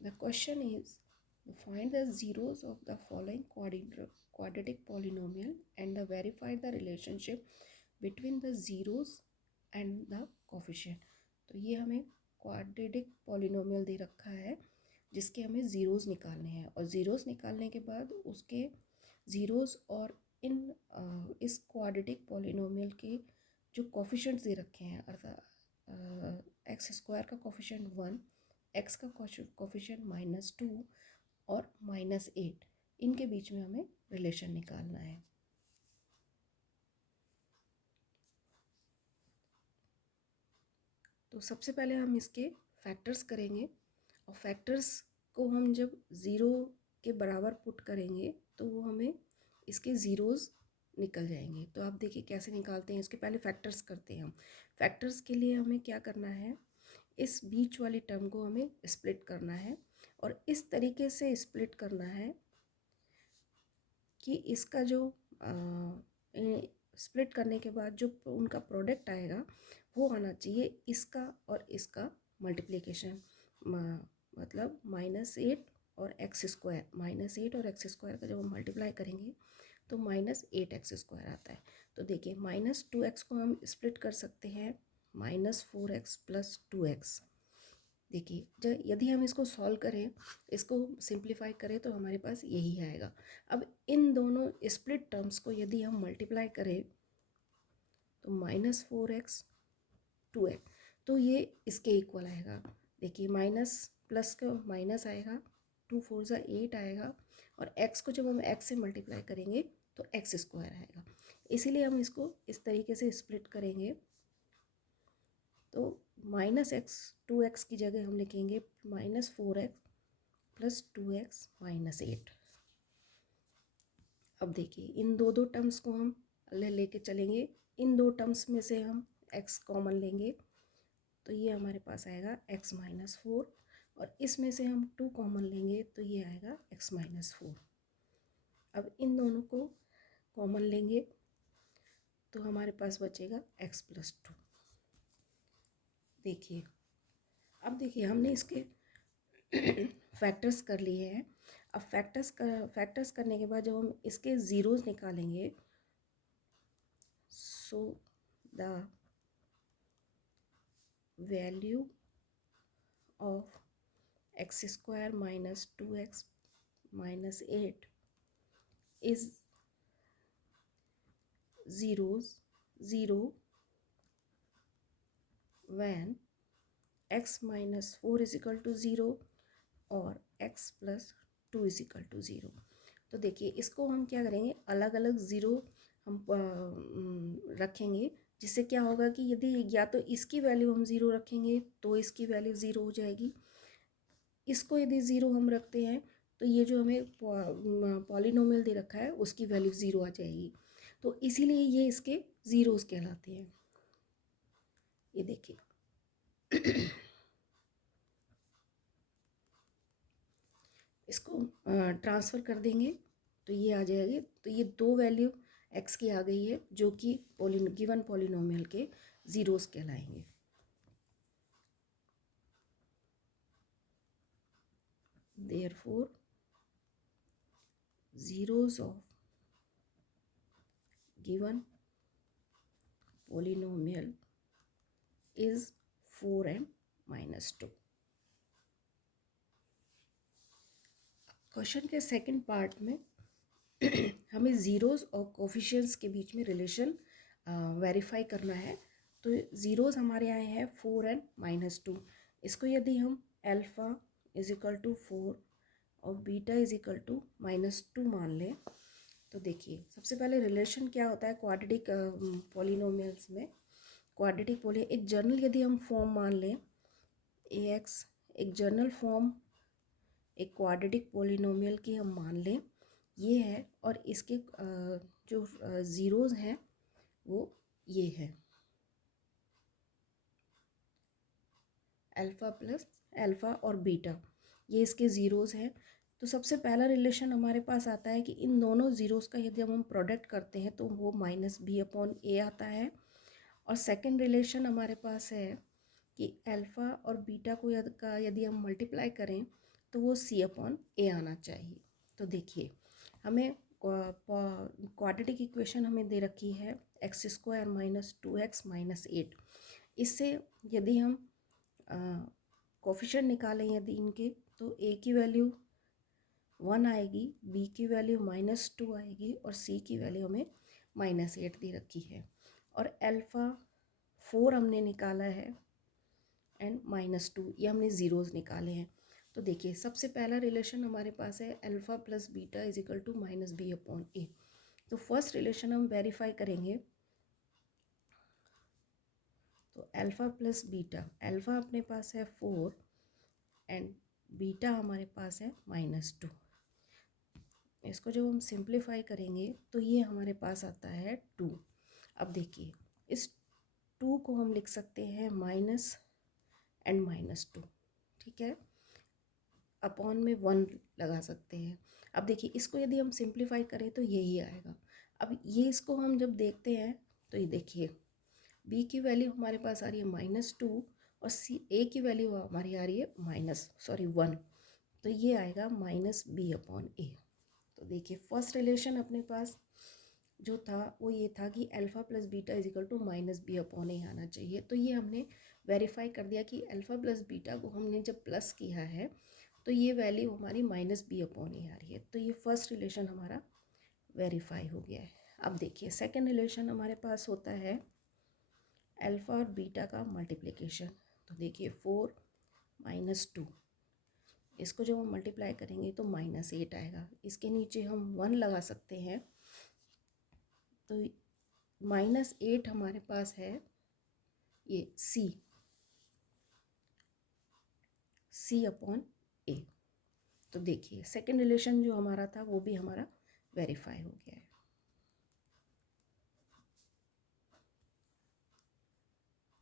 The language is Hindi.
The question is, find the zeros of the following quadratic polynomial and verify the relationship between the zeros and the coefficient. तो ये हमें क्वाड्रेटिक पॉलिनोमियल दे रखा है जिसके हमें ज़ीरोज़ निकालने हैं, और ज़ीरोज़ निकालने के बाद उसके ज़ीरोज़ और इस क्वाड्रेटिक पॉलिनोमियल के जो कोफिशिएंट्स दे रखे हैं, अर्थात एक्स स्क्वायर का कोफिशिएंट 1, एक्स का कोफिशिएंट -2 और -8, इनके बीच में हमें रिलेशन निकालना है। तो सबसे पहले हम इसके फैक्टर्स करेंगे, और फैक्टर्स को हम जब ज़ीरो के बराबर पुट करेंगे तो वो हमें इसके ज़ीरोज़ निकल जाएंगे। तो आप देखिए कैसे निकालते हैं। इसके पहले फैक्टर्स करते हैं हम। फैक्टर्स के लिए हमें क्या करना है, इस बीच वाली टर्म को हमें स्प्लिट करना है, और इस तरीके से स्प्लिट करना है कि इसका जो स्प्लिट करने के बाद जो उनका प्रोडक्ट आएगा वो आना चाहिए इसका और इसका मल्टीप्लिकेशन, मतलब -8 और एक्स स्क्वायर, -8 और एक्स स्क्वायर का जब हम मल्टीप्लाई करेंगे तो -8x² आता है। तो देखिए -2x को हम स्प्लिट कर सकते हैं -4x + 2x। देखिए जब यदि हम इसको सॉल्व करें, इसको सिंप्लीफाई करें तो हमारे पास यही आएगा। अब इन दोनों स्प्लिट टर्म्स को यदि हम मल्टीप्लाई करें तो -4x 2x, तो ये इसके इक्वल आएगा। देखिए माइनस प्लस का माइनस आएगा, 2 4 ज़ा 8 आएगा, और x को जब हम x से मल्टीप्लाई करेंगे तो x² आएगा। इसीलिए हम इसको इस तरीके से स्प्लिट करेंगे। तो -x 2x की जगह हम लिखेंगे -4x + 2x - 8। अब देखिए इन दो टर्म्स को हम लेके चलेंगे। इन दो टर्म्स में से हम x कॉमन लेंगे तो ये हमारे पास आएगा x - 4, और इसमें से हम 2 कॉमन लेंगे तो ये आएगा x - 4। अब इन दोनों को कॉमन लेंगे तो हमारे पास बचेगा x + 2। देखिए अब देखिए हमने इसके फैक्टर्स कर लिए हैं। अब फैक्टर्स करने के बाद जब हम इसके ज़ीरोज़ निकालेंगे, so the value of x² - 2x - 8 is 0 when x - 4 = 0 और x + 2 = 0। तो देखिए इसको हम क्या करेंगे, अलग अलग ज़ीरो हम रखेंगे, जिससे क्या होगा कि यदि या तो इसकी वैल्यू हम ज़ीरो रखेंगे तो इसकी वैल्यू ज़ीरो हो जाएगी, इसको यदि ज़ीरो हम रखते हैं तो ये जो हमें पॉलिनोमियल दे रखा है उसकी वैल्यू ज़ीरो आ जाएगी। तो इसीलिए ये इसके ज़ीरोज़ कहलाते हैं। ये देखिए इसको ट्रांसफ़र कर देंगे तो ये आ जाएगी। तो ये दो वैल्यू x की आ गई है जो कि गिवन पॉलिनोमियल के ज़ीरोज़ कहलाएंगे। Therefore zeros of given polynomial is 4 and -2। Question के सेकंड पार्ट में हमें ज़ीरोज़ और कोफिशिएंट्स के बीच में रिलेशन वेरीफाई करना है। तो ज़ीरोज़ हमारे यहाँ हैं 4 and -2। इसको यदि हम अल्फ़ा = 4 और बीटा = -2 मान लें तो देखिए सबसे पहले रिलेशन क्या होता है क्वाड्रेटिक पॉलिनोमियल्स में। क्वाड्रेटिक एक जर्नल यदि हम फॉर्म मान लें, ax एक जर्नल फॉर्म एक क्वाड्रेटिक पॉलिनोमियल की हम मान लें, ये है, और इसके जो ज़ीरोज़ हैं वो ये है, अल्फ़ा और बीटा, ये इसके ज़ीरोज़ हैं। तो सबसे पहला रिलेशन हमारे पास आता है कि इन दोनों ज़ीरोज़ का यदि हम प्रोडक्ट करते हैं तो वो -b/a आता है। और सेकंड रिलेशन हमारे पास है कि अल्फ़ा और बीटा को यदि हम मल्टीप्लाई करें तो वो सी अपॉन ए आना चाहिए। तो देखिए हमें क्वाड्रेटिक इक्वेशन हमें दे रखी है x square minus 2x minus 8। इससे यदि हम कोफिशिएंट निकालें यदि इनके, तो ए की वैल्यू 1 आएगी, बी की वैल्यू -2 आएगी और सी की वैल्यू हमें -8 दे रखी है। और अल्फ़ा 4 हमने निकाला है एंड -2 ये हमने ज़ीरोज़ निकाले हैं। तो देखिए सबसे पहला रिलेशन हमारे पास है alpha plus beta is equal to -b upon a. तो फर्स्ट रिलेशन हम वेरीफाई करेंगे। तो अल्फ़ा प्लस बीटा, अल्फ़ा अपने पास है 4 एंड बीटा हमारे पास है -2। इसको जब हम सिंप्लीफाई करेंगे तो ये हमारे पास आता है 2। अब देखिए इस 2 को हम लिख सकते हैं माइनस एंड -2, ठीक है, अपॉन में 1 लगा सकते हैं। अब देखिए इसको यदि हम सिंप्लीफाई करें तो यही आएगा। अब ये इसको हम जब देखते हैं तो ये देखिए b की वैल्यू हमारे पास आ रही है -2 और सी ए की वैल्यू हमारी आ रही है 1। तो ये आएगा -b अपॉन ए। तो देखिए फर्स्ट रिलेशन अपने पास जो था वो ये था कि alpha plus beta is equal to -b upon a आना चाहिए। तो ये हमने वेरीफाई कर दिया कि अल्फ़ा प्लस बीटा को हमने जब प्लस किया है तो ये वैल्यू हमारी -b अपॉन ए आ रही है। तो ये फर्स्ट रिलेशन हमारा वेरीफाई हो गया है। अब देखिए सेकेंड रिलेशन हमारे पास होता है अल्फ़ा और बीटा का मल्टीप्लिकेशन। तो देखिए 4 -2, इसको जब हम मल्टीप्लाई करेंगे तो -8 आएगा। इसके नीचे हम 1 लगा सकते हैं। तो -8 हमारे पास है ये सी अपॉन ए। तो देखिए सेकेंड रिलेशन जो हमारा था वो भी हमारा वेरीफाई हो गया है।